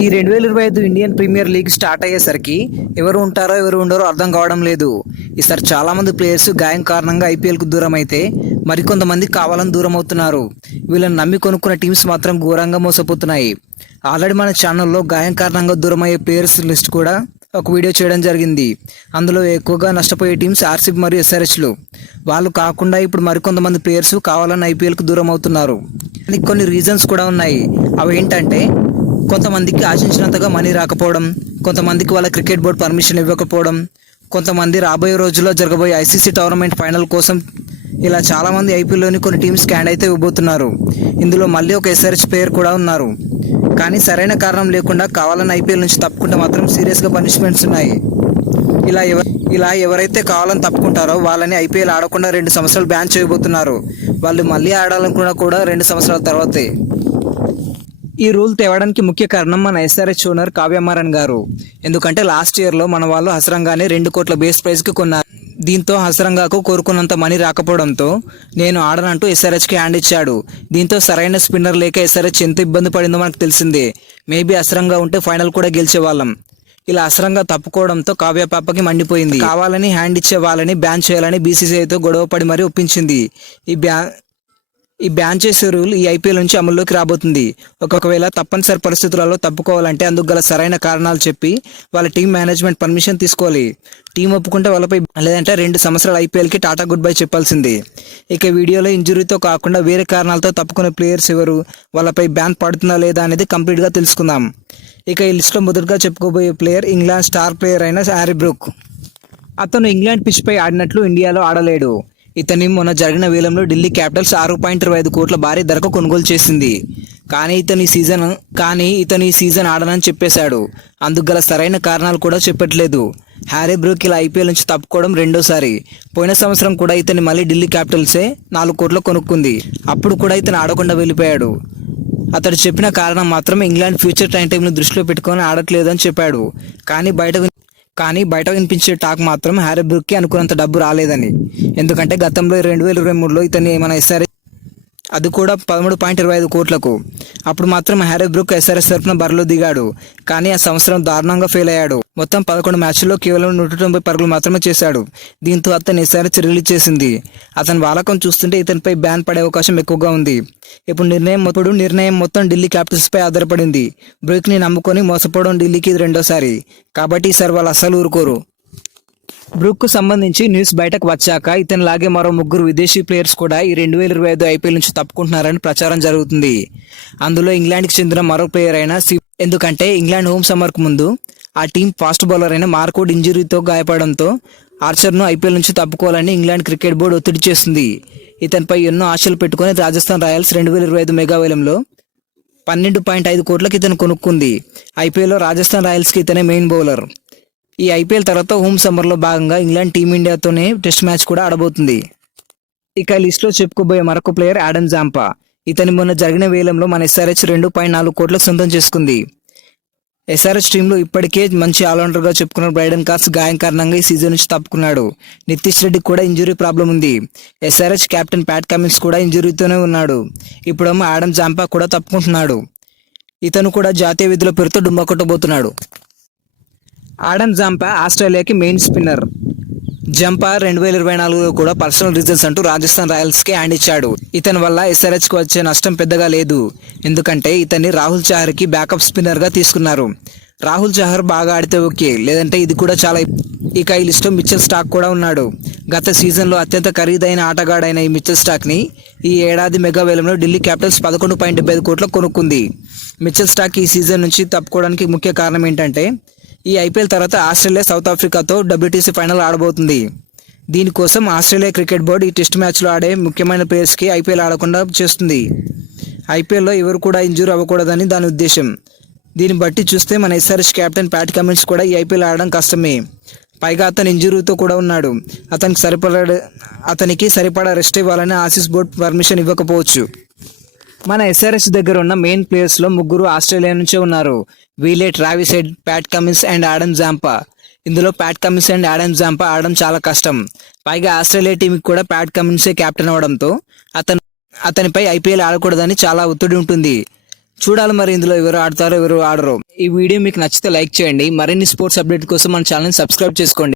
ఈ 2025 Indian premier league start అయ్యేసరికి ఎవరు ఉంటారో ఎవరు ఉండరో అర్థం కావడం లేదు. ఈసారి చాలా మంది ప్లేయర్స్ గాయం కారణంగా ఐపీఎల్కు దూరం అయితే మరికొంతమంది కావాలని దూరం అవుతున్నారు. వీళ్ళని నమ్మి కొనుక్కున్న టీమ్స్ మాత్రం ఘోరంగా మోసపోతున్నాయి. ఆల్రెడీ మన ఛానల్లో గాయం కారణంగా దూరం అయ్యే ప్లేయర్స్ లిస్ట్ కూడా ఒక వీడియో చేయడం జరిగింది. అందులో ఎక్కువగా నష్టపోయే టీమ్స్ ఆర్సీబీ మరియు ఎస్ఆర్హెచ్లు. వాళ్ళు కాకుండా ఇప్పుడు మరికొంతమంది ప్లేయర్స్ కావాలని ఐపీఎల్కు దూరం అవుతున్నారు. దానికి కొన్ని రీజన్స్ కూడా ఉన్నాయి. అవి ఏంటంటే, కొంతమందికి ఆశించినంతగా మనీ రాకపోవడం, కొంతమందికి వాళ్ళ క్రికెట్ బోర్డు పర్మిషన్ ఇవ్వకపోవడం, కొంతమంది రాబోయే రోజుల్లో జరగబోయే ఐసీసీ టోర్నమెంట్ ఫైనల్ కోసం ఇలా చాలామంది ఐపీఎల్లోని కొన్ని టీమ్స్ స్కాండ్ అయితే ఇవ్వబోతున్నారు. ఇందులో మళ్ళీ ఒక ఎస్ఆర్హెచ్ ప్లేయర్ కూడా ఉన్నారు. కానీ సరైన కారణం లేకుండా కావాలని ఐపీఎల్ నుంచి తప్పుకుంటే మాత్రం సీరియస్గా పనిష్మెంట్స్ ఉన్నాయి. ఇలా ఎవరైతే కావాలని తప్పుకుంటారో వాళ్ళని ఐపీఎల్ ఆడకుండా 2 సంవత్సరాలు బ్యాన్ చేయబోతున్నారు. వాళ్ళు మళ్ళీ ఆడాలనుకున్నా కూడా 2 సంవత్సరాల తర్వాతే. ఈ రూల్ తేవడానికి ముఖ్య కారణం మన ఎస్ఆర్హెచ్ ఓనర్ కావ్యమారన్ గారు. ఎందుకంటే లాస్ట్ ఇయర్లో మన వాళ్ళు హసరంగానే 2 కోట్ల బేస్ ప్రైజ్కి కొన్నారు. దీంతో హసరంగాకు కోరుకున్నంత మనీ రాకపోవడంతో నేను ఆడనంటూ ఎస్ఆర్హెచ్కి హ్యాండ్ ఇచ్చాడు. దీంతో సరైన స్పిన్నర్ లేక ఎస్ఆర్హెచ్ ఎంత ఇబ్బంది పడిందో మనకు తెలిసిందే. మేబీ హసరంగా ఉంటే ఫైనల్ కూడా గెలిచేవాళ్ళం. ఇలా అసరంగా తప్పుకోవడంతో కావ్య పాపకి మండిపోయింది. కావాలని హ్యాండ్ ఇచ్చే వాళ్ళని బ్యాన్ చేయాలని బీసీసీఐతో గొడవ పడి మరీ ఒప్పించింది. ఈ బ్యాన్ చేసే రూల్ ఈ ఐపీఎల్ నుంచి అమల్లోకి రాబోతుంది. ఒకవేళ తప్పనిసరి పరిస్థితులలో తప్పుకోవాలంటే అందుకు గల సరైన కారణాలు చెప్పి వాళ్ళ టీం మేనేజ్మెంట్ పర్మిషన్ తీసుకోవాలి. టీం ఒప్పుకుంటే వాళ్ళపై, లేదంటే 2 సంవత్సరాల ఐపీఎల్కి టాటా గుడ్ బై చెప్పాల్సిందే. ఇక వీడియోలో ఇంజురీతో కాకుండా వేరే కారణాలతో తప్పుకునే ప్లేయర్స్ ఎవరు, వాళ్ళపై బ్యాన్ పడుతుందా లేదా అనేది కంప్లీట్గా తెలుసుకుందాం. ఇక ఈ లిస్ట్లో మొదటగా చెప్పుకోబోయే ప్లేయర్ ఇంగ్లాండ్ స్టార్ ప్లేయర్ అయిన హ్యారీ బ్రూక్. అతను ఇంగ్లాండ్ పిచ్పై ఆడినట్లు ఇండియాలో ఆడలేడు. ఇతని మొన్న జరిగిన వేలంలో ఢిల్లీ క్యాపిటల్స్ 6.25 కోట్ల భారీ ధరకు కొనుగోలు చేసింది. కానీ ఇతని సీజన్ ఆడనని చెప్పేశాడు. అందుకు గల సరైన కారణాలు కూడా చెప్పట్లేదు. హ్యారీ బ్రూక్ ఇలా ఐపీఎల్ నుంచి తప్పుకోవడం రెండోసారి. పోయిన సంవత్సరం కూడా ఇతని మళ్ళీ ఢిల్లీ క్యాపిటల్సే 4 కోట్లు కొనుక్కుంది. అప్పుడు కూడా ఇతను ఆడకుండా వెళ్ళిపోయాడు. అతడు చెప్పిన కారణం మాత్రం ఇంగ్లాండ్ ఫ్యూచర్ టైం టేబుల్ని దృష్టిలో పెట్టుకొని ఆడట్లేదని చెప్పాడు. కానీ బయట వినిపించే టాక్ మాత్రం హ్యారీ బ్రూక్కి అనుకున్నంత డబ్బు రాలేదని. ఎందుకంటే గతంలో 2023లో ఇతన్ని మన ఎస్ఆర్హెచ్, అది కూడా 13.25 కోట్లకు. అప్పుడు మాత్రం హ్యారీ బ్రూక్ ఎస్ఆర్హెచ్ తరఫున బరిలో దిగాడు. కానీ ఆ సంవత్సరం దారుణంగా ఫెయిల్ అయ్యాడు. మొత్తం 11 మ్యాచ్ల్లో కేవలం 190 పరుగులు మాత్రమే చేశాడు. దీంతో అతను ఎస్ఆర్హెచ్ రిలీజ్ చేసింది. అతని వాలకం చూస్తుంటే ఇతనిపై బ్యాన్ పడే అవకాశం ఎక్కువగా ఉంది. ఇప్పుడు నిర్ణయం మొత్తం ఢిల్లీ క్యాపిటల్స్పై ఆధారపడింది. బ్రూక్ని నమ్ముకొని మోసపోవడం ఢిల్లీకి ఇది రెండోసారి. కాబట్టి ఈసారి వాళ్ళు అస్సలు ఊరుకోరు. బ్రూక్కు సంబంధించి న్యూస్ బయటకు వచ్చాక ఇతనిలాగే మరో 3 విదేశీ ప్లేయర్స్ కూడా ఈ 2025 ఐపీఎల్ నుంచి తప్పుకుంటున్నారని ప్రచారం జరుగుతుంది. అందులో ఇంగ్లాండ్కి చెందిన మరో ప్లేయర్ అయిన ఎందుకంటే ఇంగ్లాండ్ హోమ్ సమ్మర్కు ముందు ఆ టీం ఫాస్ట్ బౌలర్ అయిన మార్క్వుడ్ ఇంజురీతో గాయపడడంతో ఆర్చర్ను ఐపీఎల్ నుంచి తప్పుకోవాలని ఇంగ్లాండ్ క్రికెట్ బోర్డు ఒత్తిడి చేస్తుంది. ఇతనిపై ఎన్నో ఆశలు పెట్టుకుని రాజస్థాన్ రాయల్స్ 2025 మెగా వేలంలో 12.5 కోట్లకి ఇతను కొనుక్కుంది. ఐపీఎల్లో రాజస్థాన్ రాయల్స్కి ఇతనే మెయిన్ బౌలర్. ఈ ఐపీఎల్ తర్వాత హోమ్ సమ్మర్లో భాగంగా ఇంగ్లాండ్ టీమిండియాతోనే టెస్ట్ మ్యాచ్ కూడా ఆడబోతుంది. ఇక లిస్ట్లో చెప్పుకోబోయే మరొక ప్లేయర్ ఆడమ్ జాంపా. ఇతని మొన్న జరిగిన వేలంలో మన ఎస్ఆర్హెచ్ 2.4 కోట్లకు సొంతం చేసుకుంది. ఎస్ఆర్హెచ్ టీంలో ఇప్పటికే మంచి ఆల్రౌండర్గా చెప్పుకున్న బ్రైడన్ కార్స్ గాయం కారణంగా ఈ సీజన్ నుంచి తప్పుకున్నాడు. నితీష్ రెడ్డికి కూడా ఇంజురీ ప్రాబ్లం ఉంది. ఎస్ఆర్హెచ్ కెప్టెన్ ప్యాట్ కమిన్స్ కూడా ఇంజురీతోనే ఉన్నాడు. ఇప్పుడేమో ఆడమ్ జాంపా కూడా తప్పుకుంటున్నాడు. ఇతను కూడా జాతీయ విధుల పేరుతో డుమ్మా కొట్టబోతున్నాడు. ఆడమ్ జాంపా ఆస్ట్రేలియాకి మెయిన్ స్పిన్నర్. జంపా 2024లో కూడా పర్సనల్ రీజన్స్ అంటూ రాజస్థాన్ రాయల్స్కి హ్యాండ్ ఇచ్చాడు. ఇతని వల్ల ఎస్ఆర్హెచ్కి వచ్చే నష్టం పెద్దగా లేదు. ఎందుకంటే ఇతన్ని రాహుల్ చహర్కి బ్యాకప్ స్పిన్నర్గా తీసుకున్నారు. రాహుల్ చహర్ బాగా ఆడితే ఓకే, లేదంటే ఇది కూడా చాలా. ఇక ఈ లిస్ట్లో మిచెల్ స్టార్క్ కూడా ఉన్నాడు. గత సీజన్లో అత్యంత ఖరీదైన ఆటగాడైన ఈ మిచెల్ స్టార్క్ని ఈ ఏడాది మెగా వేలంలో ఢిల్లీ క్యాపిటల్స్ 11.75 కోట్లకు కొనుక్కుంది. మిచెల్ స్టార్క్ ఈ సీజన్ నుంచి తప్పుకోవడానికి ముఖ్య కారణం ఏంటంటే, ఈ ఐపీఎల్ తర్వాత ఆస్ట్రేలియా సౌత్ ఆఫ్రికాతో WTC ఫైనల్ ఆడబోతుంది. దీనికోసం ఆస్ట్రేలియా క్రికెట్ బోర్డు ఈ టెస్ట్ మ్యాచ్లో ఆడే ముఖ్యమైన ప్లేయర్స్కి ఐపీఎల్ ఆడకుండా చేస్తుంది. ఐపీఎల్లో ఎవరు కూడా ఇంజూరీ అవ్వకూడదని దాని ఉద్దేశం. దీన్ని బట్టి చూస్తే మన ఎస్ఆర్హెచ్ కెప్టెన్ ప్యాట్ కమిన్స్ కూడా ఈ ఐపీఎల్ ఆడడం కష్టమే. పైగా అతను ఇంజురీతో కూడా ఉన్నాడు. అతనికి సరిపడా రెస్ట్ ఇవ్వాలని ఆసీస్ బోర్డు పర్మిషన్ ఇవ్వకపోవచ్చు. మన ఎస్ఆర్హెచ్ దగ్గర ఉన్న మెయిన్ ప్లేయర్స్లో 3 ఆస్ట్రేలియా నుంచే ఉన్నారు. వీలే, Travis Head, Pat Cummins and Adam Zampa. ఇందులో Pat Cummins and Adam Zampa ఆడడం చాలా కష్టం. పైగా ఆస్ట్రేలియా టీంకి కూడా ప్యాట్ కమిన్సే కెప్టెన్ అవడంతో అతనిపై ఐపీఎల్ ఆడకూడదని చాలా ఒత్తిడి ఉంటుంది. చూడాలి మరి ఇందులో ఎవరు ఆడతారో ఎవరు ఆడరో. ఈ వీడియో మీకు నచ్చితే లైక్ చేయండి. మరిన్ని స్పోర్ట్స్ అప్డేట్ కోసం మన ఛానల్ సబ్స్క్రైబ్ చేసుకోండి.